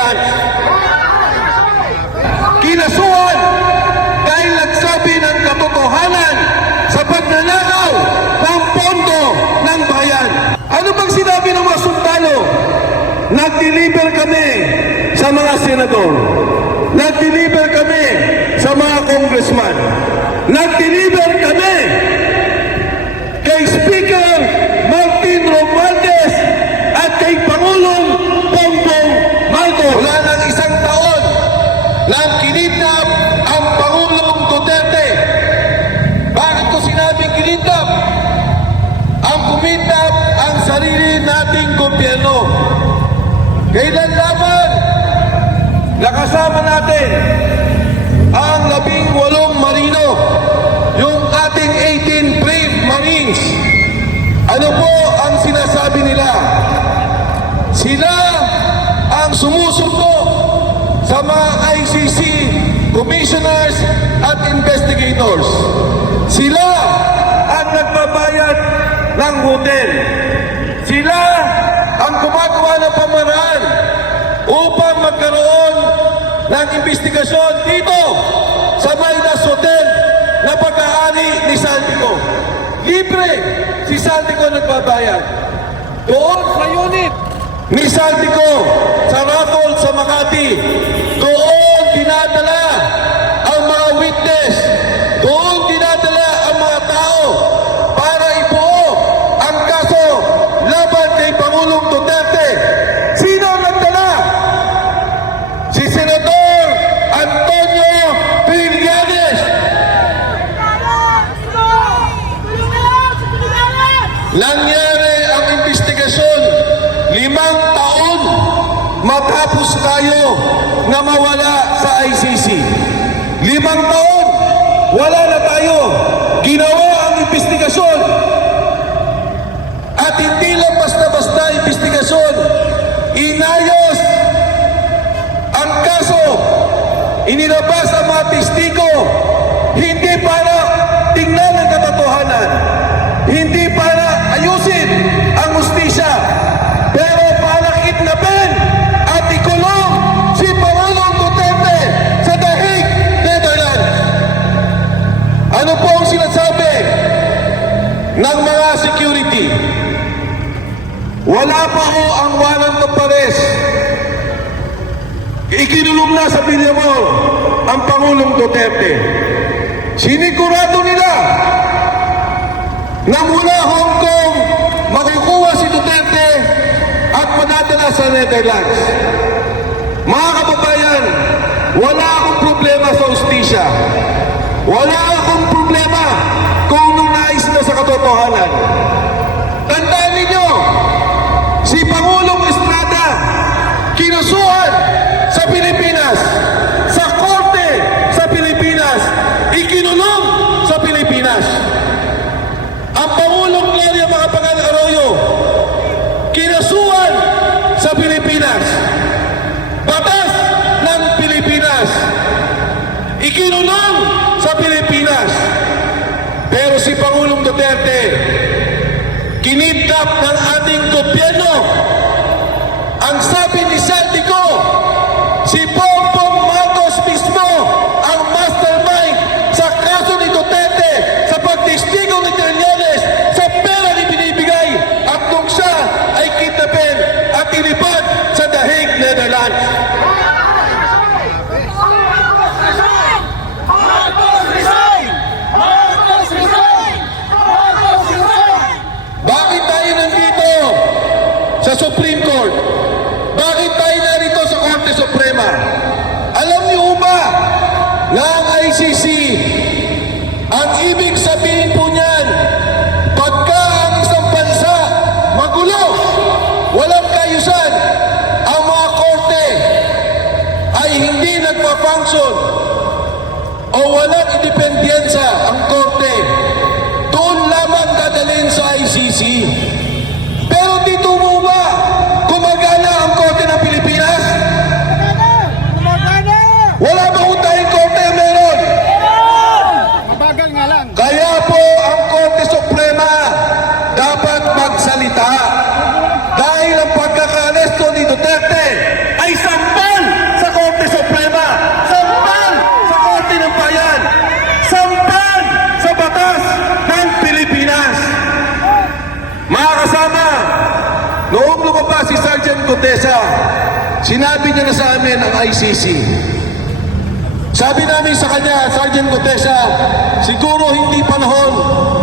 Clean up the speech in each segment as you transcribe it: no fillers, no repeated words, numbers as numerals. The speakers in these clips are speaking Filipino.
Netherlands. Kinasuhan dahil nagsabi ng katotohanan sa pagnanakaw ng pondo ng bayan. Ano bang sinabi ng mga sundalo? Nag-deliver kami sa mga senador. Nag-deliver kami sa mga congressman. Nag-deliver kami kay Speaker Martin Romualdez at kay Pangulong Bongbong Marcos. Wala nang isang taon nang kinidnap ang Pangulong Duterte. Bakit ko sinabing kinidnap? Ang kumidnap ang sarili nating gobyerno. Kailan lamang nakasama natin ang 18 marino, yung ating 18 brave Marines. Ano po ang sinasabi nila? Sila ang sumusuko sa mga ICC commissioners at investigators. Sila ang nagbabayad ng hotel. Sila ang gumagawa ng pamaraan upang magkaroon ng investigasyon dito sa Midas Hotel na pagkaani ni Saldico. Libre si Saldico nagbabayad. Doon sa unit ni Saldico sa raffle sa Makati, doon dinadala ang mga witness, doon dinadala ang mga tao para ibuo ang kaso laban kay Pangulong Duterte. Sino ang nagdala? Si Senador Antonio Trillanes. Nangyari ang investigasyon 5 taon matapos tayo na mawala sa ICC. 5 taon, wala na tayo. Ginawa ang investigasyon. At hindi lang basta-basta investigasyon. Inayos ang kaso. Inilabas ang mga testigo. Hindi para tingnan ang katotohanan. Hindi para ayusin ang hustisya. Pero para kidnapin at ikulong si Pangulong Duterte sa The Hague, Netherlands. Ano po ang sinasabi ng mga security? Wala pa ho ang warrant of arrest. Ikinulong na sa Villamor ang Pangulong Duterte. Sinigurado nila na mula Hong Kong makukuha si Duterte at madadala sa Netherlands. Mga kababayan, wala akong problema sa hustisya. Wala akong problema kung nung nais na sa katotohanan. Tandaan ninyo, si Pangulong Estrada kinasuhan sa Pilipinas, sa korte sa Pilipinas, ikinulong sa Pilipinas. Ang Pangulong Gloria Macapagal Arroyo kinasuhan sa Pilipinas. Batas ng Pilipinas. Ikinulong sa Pilipinas. Pero si Pangulong Duterte kinidnap ng ating gobyerno. Ang sabi ni Saldico, si Bongbong Marcos mismo ang mastermind sa kaso ni Duterte sa pagtestigo ni Trillanes sa pera ni binibigay at nung siya ay kidnapin at ilipad sa The Hague, Netherlands. Bakit tayo nandito sa Supreme Court? Bakit tayo narito sa Korte Suprema? Alam niyo ba na ang ICC, ang ibig sabihin po niyan, pagka ang isang bansa magulo, walang kaayusan, ang mga korte ay hindi nagpa-function o walang independensa ang korte, doon lamang dadalhin sa ICC. Pero dito mo ba gumagana ang korte ng Pilipinas? Wala ba kung tayong korte? Meron. Mabagal nga lang. Kaya po ang Korte Suprema dapat magsalita dahil ang pagkakaresto ni Duterte ay sampas Gutesa, sinabi niya na sa amin ang ICC. Sabi namin sa kanya, Sergeant Gutesa, siguro hindi panahon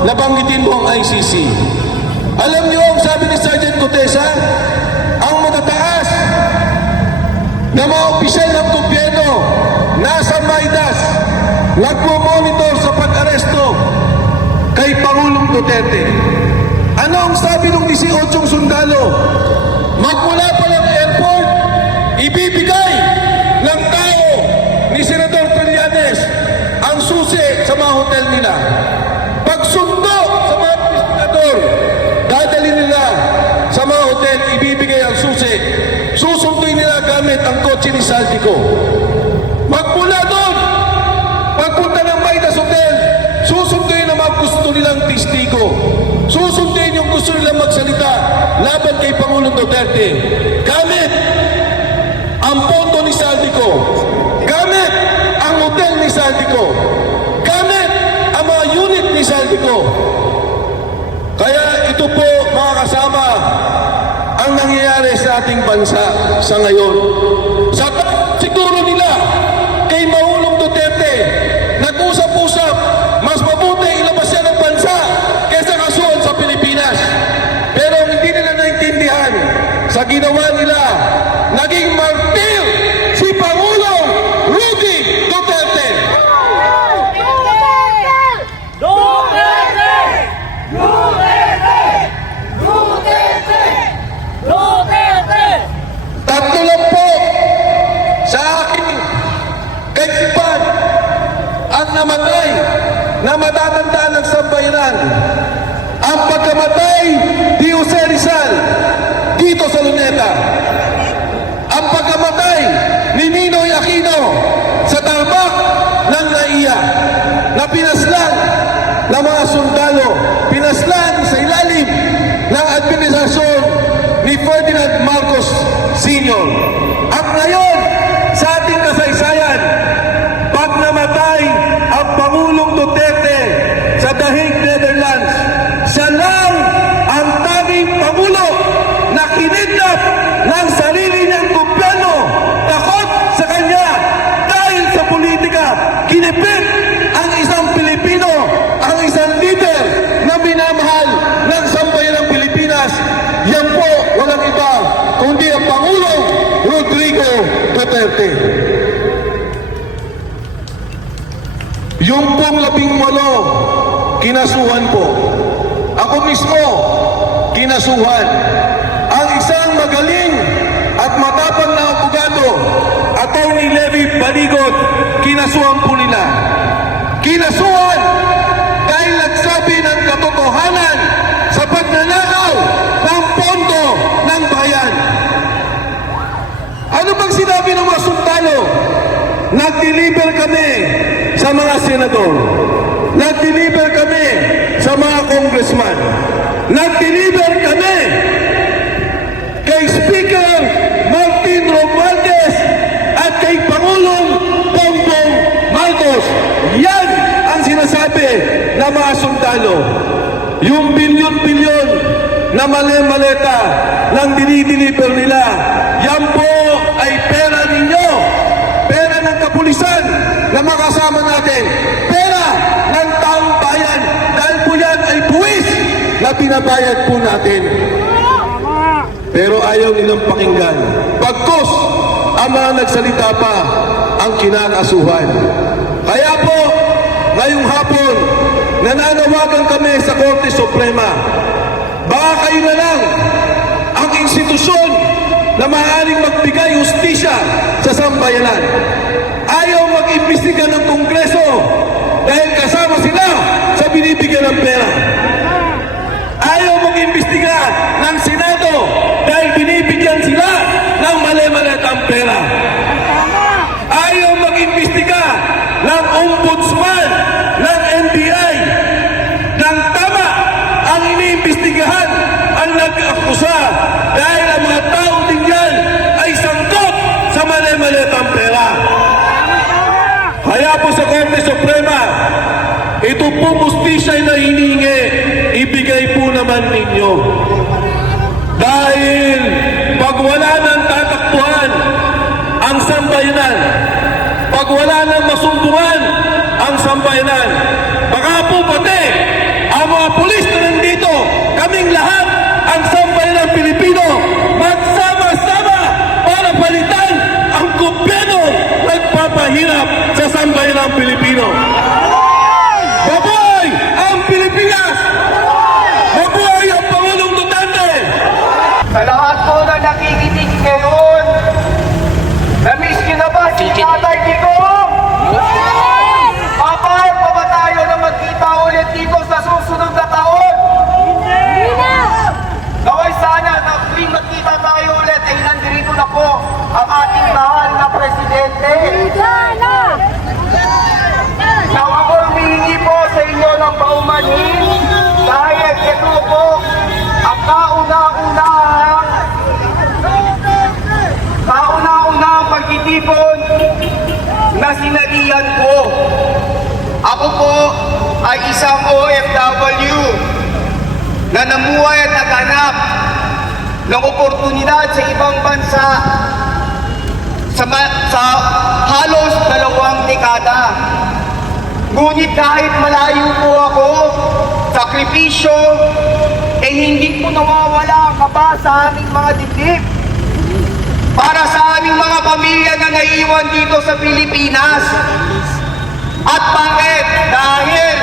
na banggitin mo ang ICC. Alam niyo ang sabi ni Sergeant Gutesa, ang matataas na mga opisyal ng gobyerno nasa Maidas nagmo-monitor sa pag-aresto kay Pangulong Duterte. Ano ang sabi ng 18 sundalo? Magmula pa ng airport, ibibigay ng tao ni Senador Trillanes ang susi sa mga hotel nila. Pagsundo sa mga senador, dadali nila sa mga hotel, ibibigay ang susi. Susunduin nila gamit ang kotse ni Saldico. Magmula doon, pagpunta ng Maidas Hotel, susunduin ang mga gusto nilang testigo. Susunduin yung gusto nilang magsalita laban kay Pangulong Duterte. Gamit ang pondo ni Saldico. Gamit ang hotel ni Saldico. Gamit ang mga unit ni Saldico. Kaya ito po, mga kasama, ang nangyayari sa ating bansa sa ngayon. Sa siguro nila kay Pangulong Duterte, nag-usap-usap, mas mabuti ilabas siya ng bansa kaysa kasuhan sa Pilipinas. Pero hindi nila naintindihan sa ginawa nila, naging martir si Pangulong Rudy Duterte. Tatlo lang po sa aking kaisipan ang namatay na matatandaan ng sambayanan. Ang pagkamatay ni Jose Rizal dito sa Luneta. Ang pagkamatay ni Ninoy Aquino sa tarmac ng NAIA na pinaslan ng mga sundalo, pinaslan sa ilalim ng administrasyon ni Ferdinand Marcos Sr. At ngayon, sa ating kasaysayan, pag namatay ang Pangulong Duterte sa The Hague, Netherlands, siya lang ang tanging Pangulo na kinidnap ng sarili niyang gobyerno. Takot sa kanya dahil sa politika, kinipit ang isang Pilipino, ang isang leader na minamahal ng sambayan ng Pilipinas. Yan po, walang iba, kundi ang Pangulong Rodrigo Duterte. Yung pong 18, kinasuhan po. Ako mismo, kinasuhan. Ang isang magaling at matapang na abogado, Attorney Levi Baligot, kinasuhan po nila. Kinasuhan dahil nagsabi ng katotohanan sa pagnanakaw ng pondo ng bayan. Ano bang sinabi ng mga sundalo? Nag-deliver kami sa mga senador. Nag-deliver kami sa mga congressman. Nag-deliver kami kay Speaker Martin Romualdez at kay Pangulong Bongbong Marcos. Yan ang sinasabi ng mga sundalo. Yung bilyon-bilyon na mali-maleta ng dinideliver nila, yan po ay pera ninyo. Pera ng kapulisan na makasama natin. Pera ng taong bayan. Dahil po yan ay buwis na binabayad po natin. Pero ayaw nilang pakinggan. Pagkos, ang mga nagsalita pa ang kinakasuhan. Kaya po, ngayong hapon, nananawagan kami sa Korte Suprema. Baka kayo na lang ang institusyon na maaaring magbigay hustisya sa sambayanan. Ayaw mag-imbestiga ng Kongreso dahil kasama sila sa binibigyan ng pera. Ayaw mag-imbestiga ng Senado dahil binibigyan sila ng mali-malitang pera. Ayaw mag-imbestiga ng ombudsman ng NBI ng tama ang iniimbestigahan ang nag-akusa dahil ang mga tao din yan ay sangkot sa mali-malitang pera. Kaya po sa Korte Suprema, ito po hustisya na hinihingi, ibigay po naman ninyo. Dahil pag wala nang tatakbuhan ang sambayanan, pag wala nang masunduan ang sambayanan, baka po pati ang mga pulis na nandito, kaming lahat, ang sambayanang Pilipino, magsama-sama para palitan ang gobyerno nagpapahirap sa sambayanang Pilipino. Mabuhay ang Pilipinas! Mabuhay ang Pangulong Duterte! Sa lahat po na nakikinig ngayon, na-miss niyo na ba si Tatay Digong? Papayag pa ba tayo na magkita ulit dito sa susunod na taon? Naway sana na tuwing magkita tayo ulit ay nandito na po ang ating mahal na Presidente. Now ako humihingi po sa inyo ng paumanhin dahil ito po ang kauna-unahang pagtitipon na sinalihan ko. Ako po ay isang OFW na namuhay at naghanap ng oportunidad sa ibang bansa sa halos 2 dekada. Ngunit kahit malayo po ako, sakripisyo, hindi po nawawala ang kaba sa aming mga dibdib. Para sa aming mga pamilya na naiwan dito sa Pilipinas. At bakit? Dahil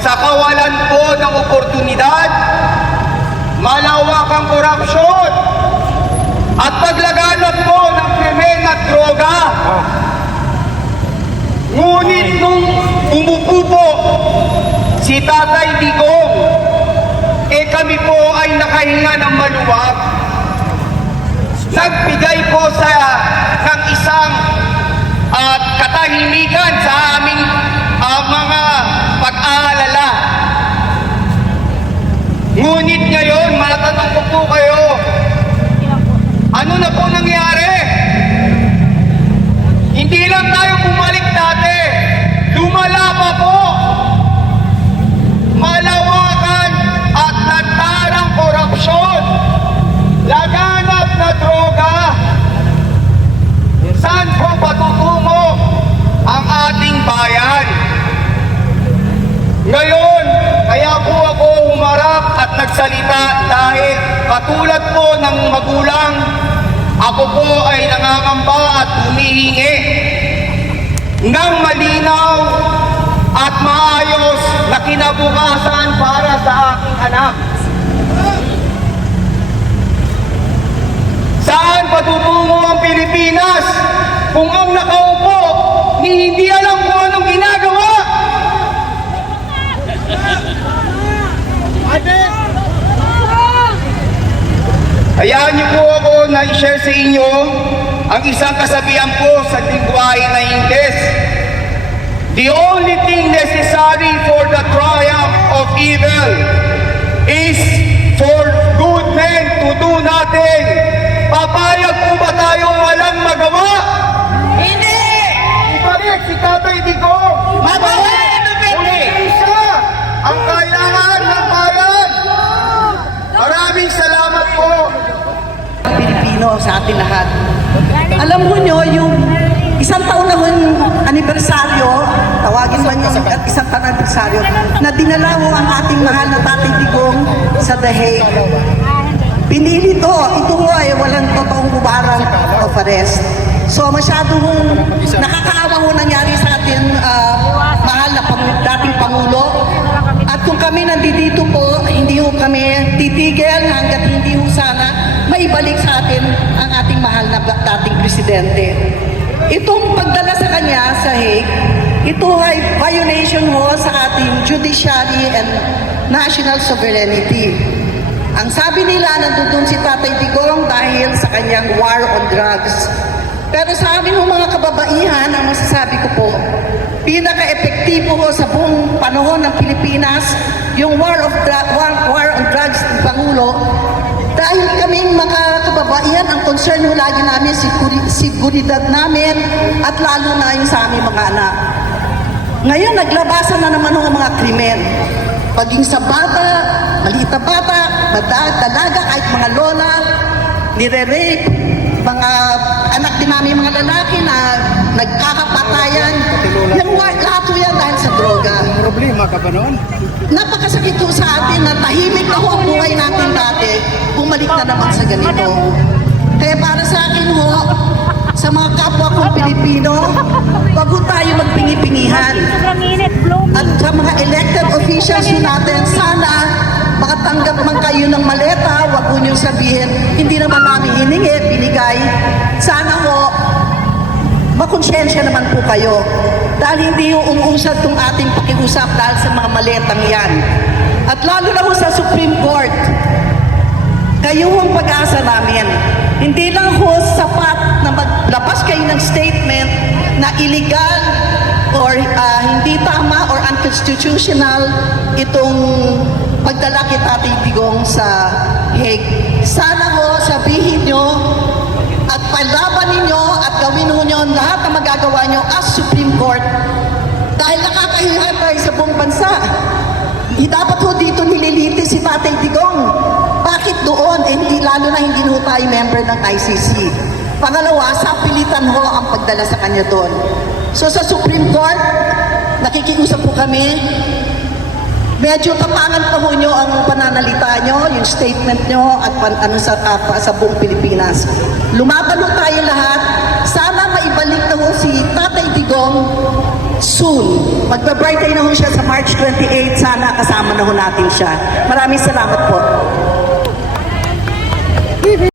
sa kawalan po ng oportunidad, malawak ang korupsyon, at paglaganap po ng krimen at droga. Ngunit nung umupo po si Tatay Digong, kami po ay nakahinga ng maluwag. Nagbigay po ng isang katahimikan sa aming mga pag-aalala. Ngunit ngayon, matanong ko po kayo, ano na po nangyari? Hindi lang tayo bumalik dati, lumala pa po. Malawakan at lantarang korupsyon, laganap na droga. Saan po patutungo ang ating bayan? Ngayon, kaya po ako humarap at nagsalita dahil katulad po ng magulang, ako po ay nangangamba at humihingi ng malinaw at maayos na kinabukasan para sa aking anak. Saan patutungo ang Pilipinas kung ang nakaupo hindi alam kung anong ginagawa? Hayaan niyo po ako na i-share sa inyo ang isang kasabihan po sa lingwahe na Ingles. The only thing necessary for the triumph of evil is for good men to do nothing. Papayag po ba tayo walang magawa? Hindi! Ibalik si Tatay Digong! Mabalik! Siya ang kailangan ng bayan! Maraming salamat po! Pilipino sa atin lahat. Alam mo nyo, yung isang taon na yung anibersaryo, tawagin man yung isang taon na anibersaryo, na dinala mo ang ating mahal na Tatay Digong sa The Hague. Pinili ito ho ay walang totoong warrant of arrest. So masyadong nakakaawa ho nangyari sa atin mahal na dating Pangulo. At kung kami nandito po, hindi ho kami titigil hanggat hindi ho sana maibalik sa atin ang ating mahal na dating Presidente. Itong pagdala sa kanya sa Hague, ito ay violation ho sa ating judiciary and national sovereignty. Ang sabi nila, nandun si Tatay Digong dahil sa kanyang war on drugs. Pero sa amin mga kababaihan, ang masasabi ko po, pinaka-epektibo ho sa buong panahon ng Pilipinas, yung war on drugs ng Pangulo, dahil kaming mga kababaihan, ang concern ho lagi namin seguridad namin at lalo na yung sa aming mga anak. Ngayon, naglabasan na naman ho ang mga krimen. Paging sa bata, maliit na bata, dalaga, kahit mga lola, nire-rape, mga anak din namin mga lalaki na nagkakapatayan. Lahat po yan dahil sa droga. Problema ka ba noon? Napakasakit po sa atin na tahimik na ho ang buhay natin dati, bumalik na naman sa ganito. Kaya para sa akin ho, sa mga kapwa kong Pilipino, wag ho tayo magpingi-pingihan. At sa mga elected officials ho natin, sana makatanggap man kayo ng maleta, wag ho niyong sabihin, hindi naman namin hiningi, binigay. Sana ho, makonsensya naman po kayo. Dahil hindi ho umuusad itong ating pakiusap dahil sa mga maletang yan. At lalo na ho sa Supreme Court, kayo hong pag-asa namin. Hindi lang ho sapat na maglabas kayo ng statement na illegal or hindi tama or unconstitutional itong pagdala kay Tatay Digong sa Hague. Sana ho sabihin nyo at palaban ninyo at gawin nyo ang lahat na magagawa nyo as Supreme Court dahil nakakahiya tayo sa buong bansa. Dapat ho dito nililitis si Tatay Digong. Bakit doon? Hindi, lalo na hindi ho tayo member ng ICC. Pangalawa, sapilitan ho ang pagdala sa kanya doon. So sa Supreme Court, nakikiusap po kami. Medyo tapangan pa ho nyo ang pananalita nyo, yung statement nyo at sa buong Pilipinas. Lumaban ho tayo lahat. Sana maibalik na ho si Tatay Digong soon. Magpa-birthday na ho siya sa March 28. Sana kasama na ho natin siya. Maraming salamat po.